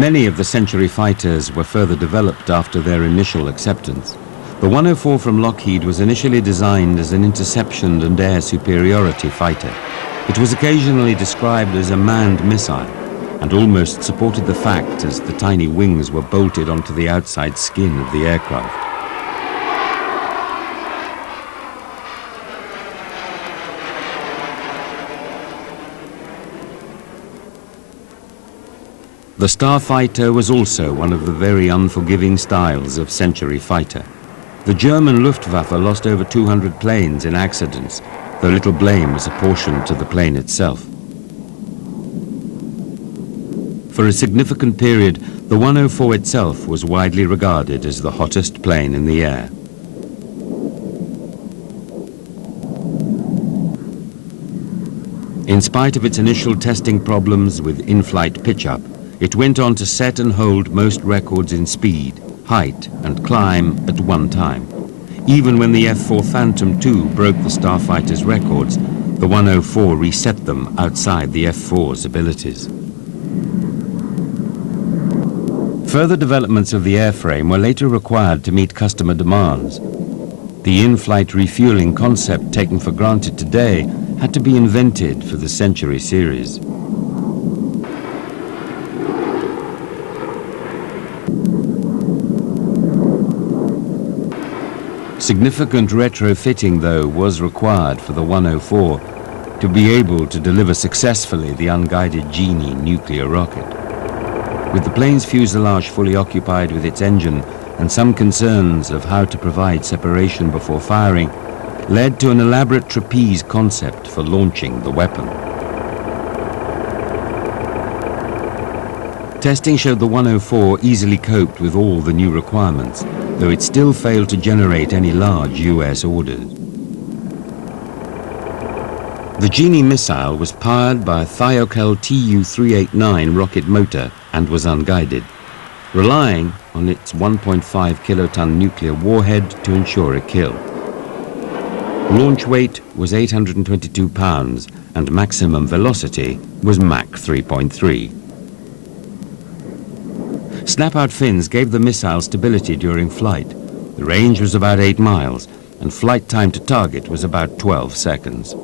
Many of the Century fighters were further developed after their initial acceptance. The 104 from Lockheed was initially designed as an interception and air superiority fighter. It was occasionally described as a manned missile and almost supported the fact as the tiny wings were bolted onto the outside skin of the aircraft. The Starfighter was also one of the very unforgiving styles of Century fighter. The German Luftwaffe lost over 200 planes in accidents, though little blame was apportioned to the plane itself. For a significant period, the 104 itself was widely regarded as the hottest plane in the air. In spite of its initial testing problems with in-flight pitch-up, it went on to set and hold most records in speed, height and climb at one time. Even when the F-4 Phantom II broke the Starfighter's records, the 104 reset them outside the F-4's abilities. Further developments of the airframe were later required to meet customer demands. The in-flight refueling concept taken for granted today had to be invented for the Century series. Significant retrofitting, though, was required for the 104 to be able to deliver successfully the unguided Genie nuclear rocket. With the plane's fuselage fully occupied with its engine and some concerns of how to provide separation before firing, led to an elaborate trapeze concept for launching the weapon. Testing showed the 104 easily coped with all the new requirements, though it still failed to generate any large US orders. The Genie missile was powered by a Thiokel Tu-389 rocket motor and was unguided, relying on its 1.5 kiloton nuclear warhead to ensure a kill. Launch weight was 822 pounds and maximum velocity was Mach 3.3. Snap-out fins gave the missile stability during flight. The range was about 8 miles, and flight time to target was about 12 seconds.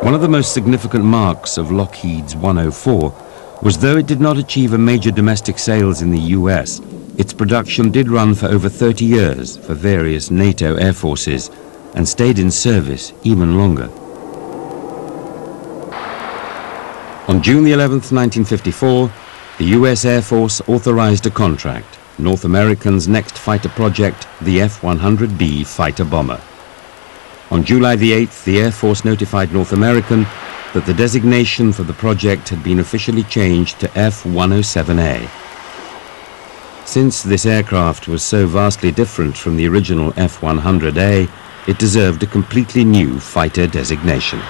One of the most significant marks of Lockheed's 104 was, though it did not achieve a major domestic sales in the US, its production did run for over 30 years for various NATO air forces and stayed in service even longer. On June the 11th, 1954, the US Air Force authorized a contract, North American's next fighter project, the F-100B fighter bomber. On July the 8th, the Air Force notified North American that the designation for the project had been officially changed to F-107A. Since this aircraft was so vastly different from the original F-100A, it deserved a completely new fighter designation.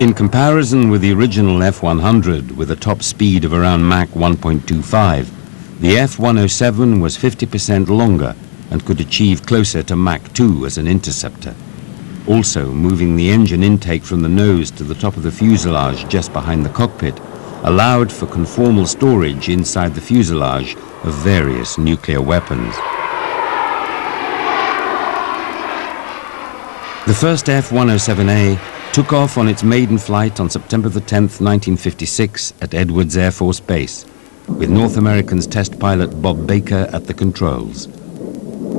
In comparison with the original F-100 with a top speed of around Mach 1.25, the F-107 was 50% longer and could achieve closer to Mach 2 as an interceptor. Also, moving the engine intake from the nose to the top of the fuselage just behind the cockpit allowed for conformal storage inside the fuselage of various nuclear weapons. The first F-107A took off on its maiden flight on September the 10th, 1956 at Edwards Air Force Base, with North American's test pilot Bob Baker at the controls.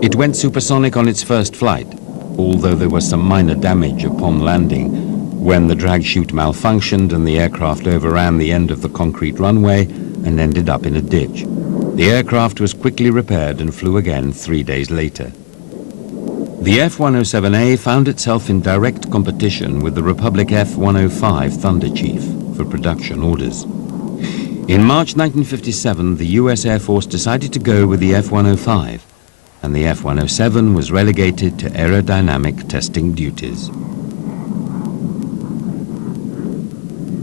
It went supersonic on its first flight, although there was some minor damage upon landing when the drag chute malfunctioned and the aircraft overran the end of the concrete runway and ended up in a ditch. The aircraft was quickly repaired and flew again 3 days later. The F-107A found itself in direct competition with the Republic F-105 Thunder Chief for production orders. In March 1957, the US Air Force decided to go with the F-105, and the F-107 was relegated to aerodynamic testing duties.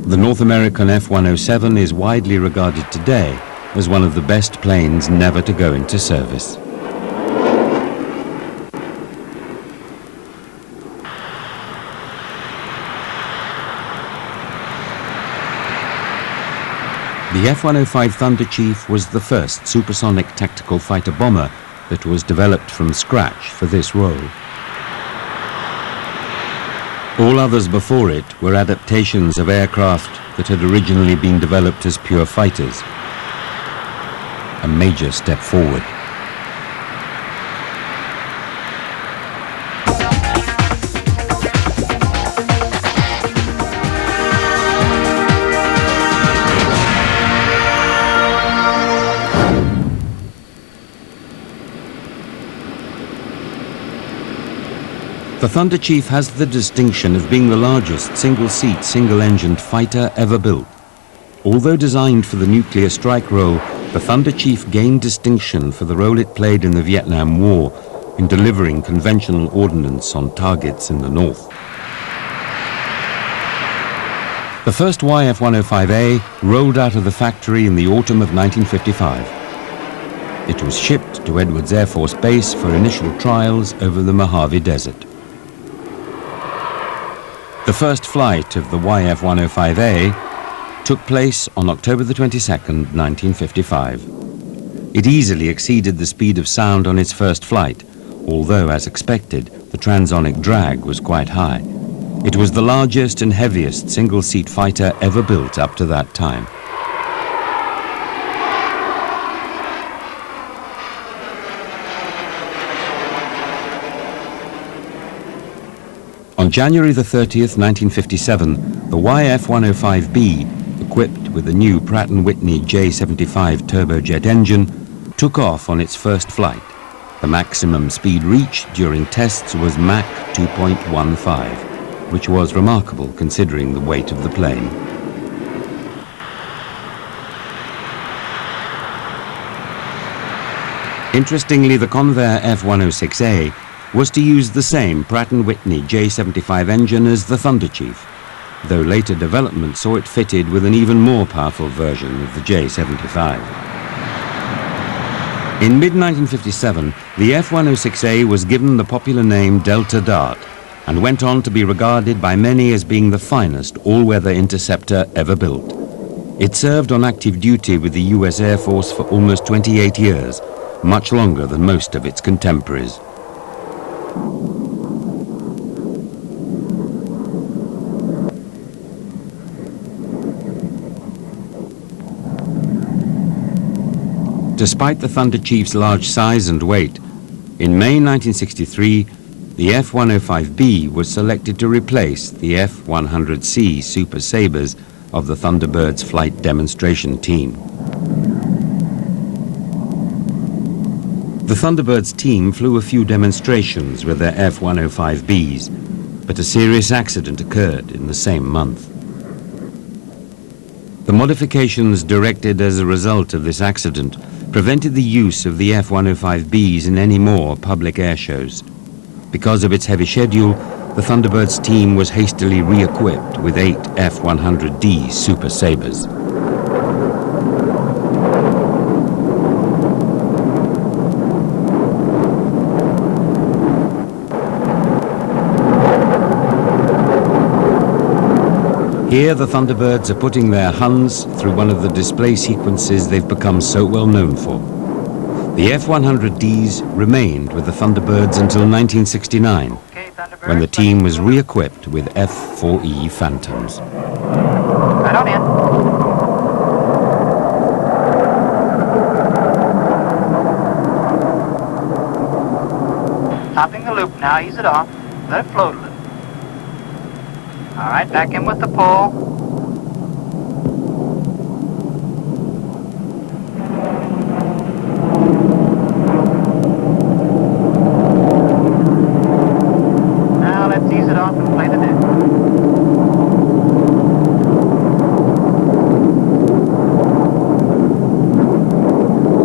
The North American F-107 is widely regarded today as one of the best planes never to go into service. The F-105 Thunder Chief was the first supersonic tactical fighter bomber that was developed from scratch for this role. All others before it were adaptations of aircraft that had originally been developed as pure fighters. A major step forward. The Thunder Chief has the distinction of being the largest single-seat, single-engined fighter ever built. Although designed for the nuclear strike role, the Thunder Chief gained distinction for the role it played in the Vietnam War in delivering conventional ordnance on targets in the north. The first YF-105A rolled out of the factory in the autumn of 1955. It was shipped to Edwards Air Force Base for initial trials over the Mojave Desert. The first flight of the YF-105A took place on October the 22nd, 1955. It easily exceeded the speed of sound on its first flight, although, as expected, the transonic drag was quite high. It was the largest and heaviest single-seat fighter ever built up to that time. On January the 30th, 1957, the YF-105B, equipped with a new Pratt & Whitney J75 turbojet engine, took off on its first flight. The maximum speed reached during tests was Mach 2.15, which was remarkable considering the weight of the plane. Interestingly, the Convair F-106A was to use the same Pratt & Whitney J75 engine as the Thunder Chief, though later development saw it fitted with an even more powerful version of the J75. In mid-1957, the F-106A was given the popular name Delta Dart and went on to be regarded by many as being the finest all-weather interceptor ever built. It served on active duty with the US Air Force for almost 28 years, much longer than most of its contemporaries. Despite the Thunder Chief's large size and weight, in May 1963, the F-105B was selected to replace the F-100C Super Sabres of the Thunderbird's flight demonstration team. The Thunderbirds team flew a few demonstrations with their F-105Bs, but a serious accident occurred in the same month. The modifications directed as a result of this accident prevented the use of the F-105Bs in any more public air shows. Because of its heavy schedule, the Thunderbirds team was hastily re-equipped with 8 F-100D Super Sabres. Here, the Thunderbirds are putting their Huns through one of the display sequences they've become so well known for. The F-100Ds remained with the Thunderbirds until 1969, when the team was re-equipped with F-4E Phantoms. Right on in. Topping the loop now, ease it off. Let it float a little. All right, back in with the pull. Now let's ease it off and play the deck.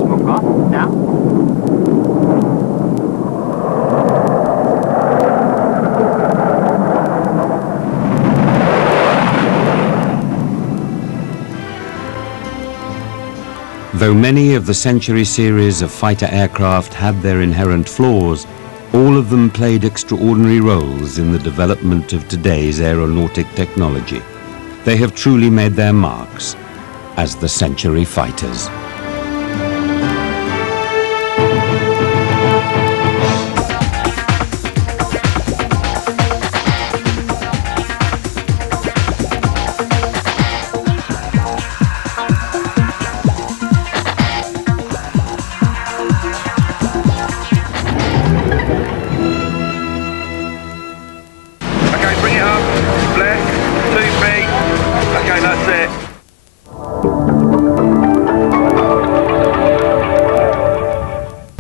Smoke off, now. Though many of the Century series of fighter aircraft had their inherent flaws, all of them played extraordinary roles in the development of today's aeronautic technology. They have truly made their marks. as the Century Fighters.